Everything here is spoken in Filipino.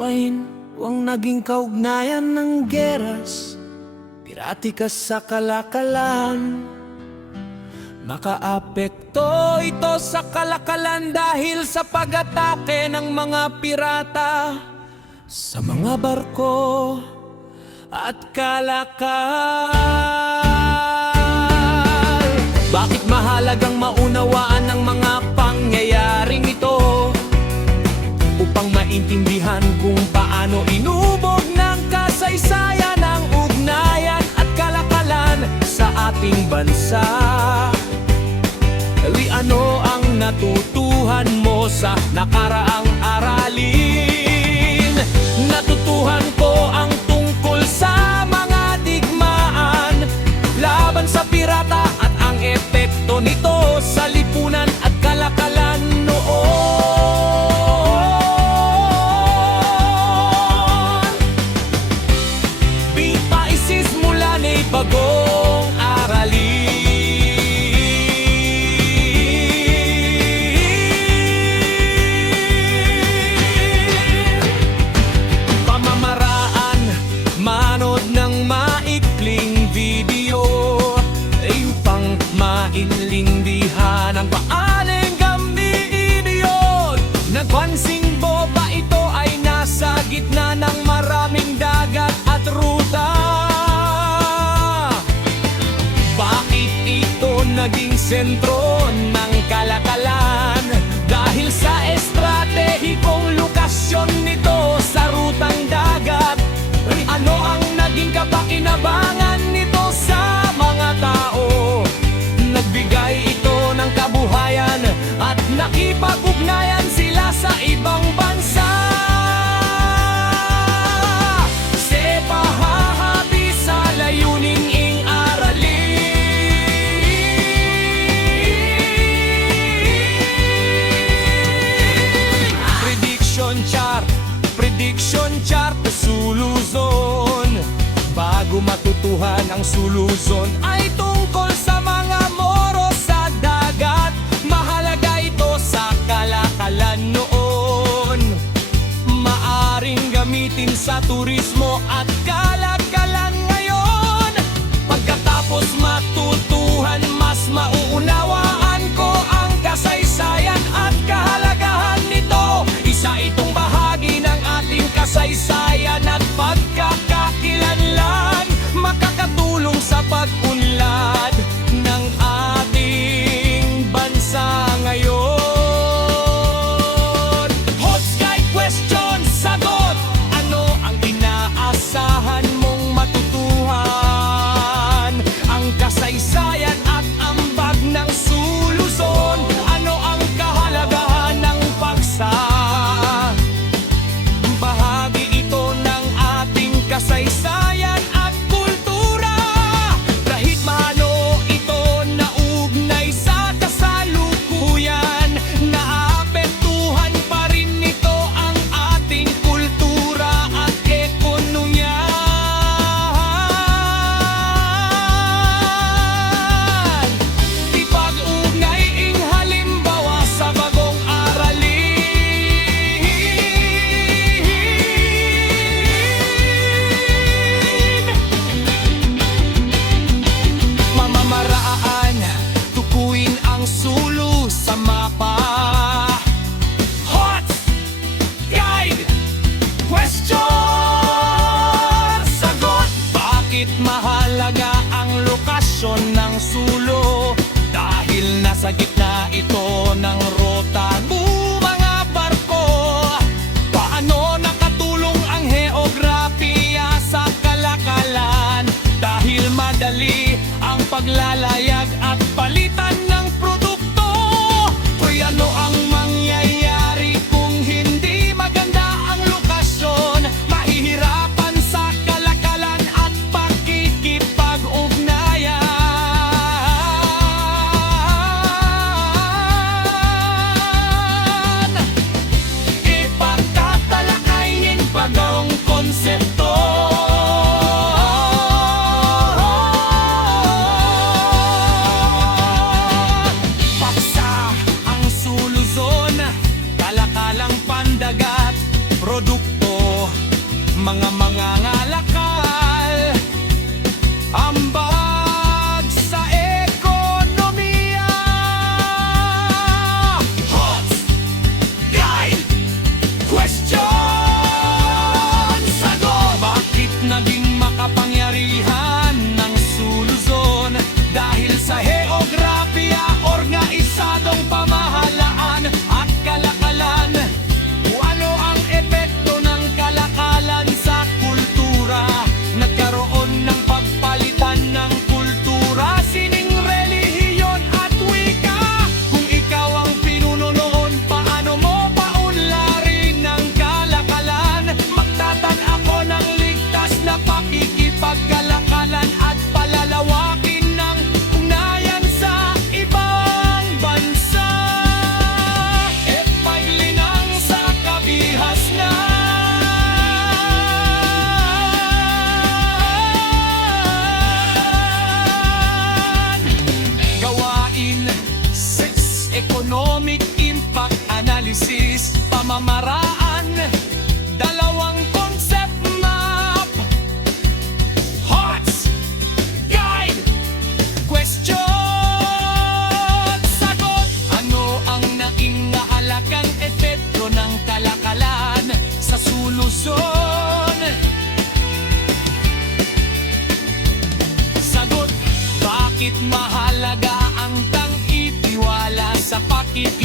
Awain ang naging kaugnayan ng geras, piratika sa kalakalan. Makaapekto ito sa kalakalan dahil sa pag-atake ng mga pirata sa mga barko at kalakal. Bakit mahalagang maunawaan ng mga pangyayaring ito upang maintindihan kung paano inubog ng kasaysayan ang ugnayan at kalakalan sa ating bansa? Ano ang natutuhan mo sa nakaraang aralin? Natutuhan ko ang tungkol sa mga digmaan laban sa pirata at ang epekto nito sa lipunan at kalakalan noon. Bipaisis mula ni bagong aralin. Maintindihan ang paaling gamitin iyon. Nagpansing boba ito ay nasa gitna ng maraming dagat at ruta. Bakit ito naging sentro ng kalakalan? Dahil sa estratehikong lokasyon nito sa rutang dagat. Ano ang naging kapakinabangan nito sa mga tao? Nagbigay ito ng kabuhayan at nakipag-ugnayan sila sa ibang bansa. Sepa hahabi sa layuning ing aralin. Prediction chart, suluzon. Bago matutuhan ang suluzon ay tungkol sa mga moro sa dagat. Mahalaga ito sa kalakalan noon. Maaring gamitin sa turismo at kalakalan ngayon. Pagkatapos matutuhan, mas mauunawaan ko ang kasaysayan at kahalagahan nito. Isa itong bahagi ng ating kasaysayan at pagkakakilanlan, makakatulong sa pag-unlad ng ating bansa ngayon. Hot Sky Question, sagot! Ano ang inaasahan mong matutuhan? Ang kasaysayan at ambag ng Suluzon. Ano ang kahalagahan ng paksa? Bahagi ito ng ating kasaysayan at kultura. Kahit maano ito naugnay sa kasalukuyan, naapektuhan pa rin nito ang ating kultura at ekonomiya. Ipag-ugnay ing halimbawa sa bagong aralin. Mamamaraan, tukuyin ang sulo sa mapa. Hot Guide Question, sagot! Bakit mahalaga ang lokasyon ng sulo? Dahil nasa gitna ito ng rota ng mga barko. Paano nakatulong ang heograpiya sa kalakalan? Dahil madali ang paglalayag at palitan ng produkto. Hoy, ano ang mangyayari kung hindi maganda ang lokasyon? Mahihirapan sa kalakalan at pakikipag-ugnayan. mga mangangalakal. Ambag sa ekonomiya. Hot Guide Question! Sagot! Bakit naging makapangyarihan ng Luzon? Dahil sa heografiya, organisadong pamahalaan at kalakalan. Ano ang epekto ng kalakalan sa kultura? Nagkaroon ng pagpalitan ng kultura, sining relihiyon at wika. Kung ikaw ang pinuno noon, paano mo paunlarin ng kalakalan? Magtatan ako ng ligtas na pakikipagkalakalan at palalawakin ng ugnayan sa ibang bansa. At maglinang sa kabihasnan. Gawain 6. Economic Impact Analysis. Pamamaraan 2. Concept Map. HOTS Guide Question! Sagot! Ano ang naging mahalagang epekto ng kalakalan sa Luzon? Sagot! Bakit mahalaga ang tangitiwala sa pakikipagkalakan?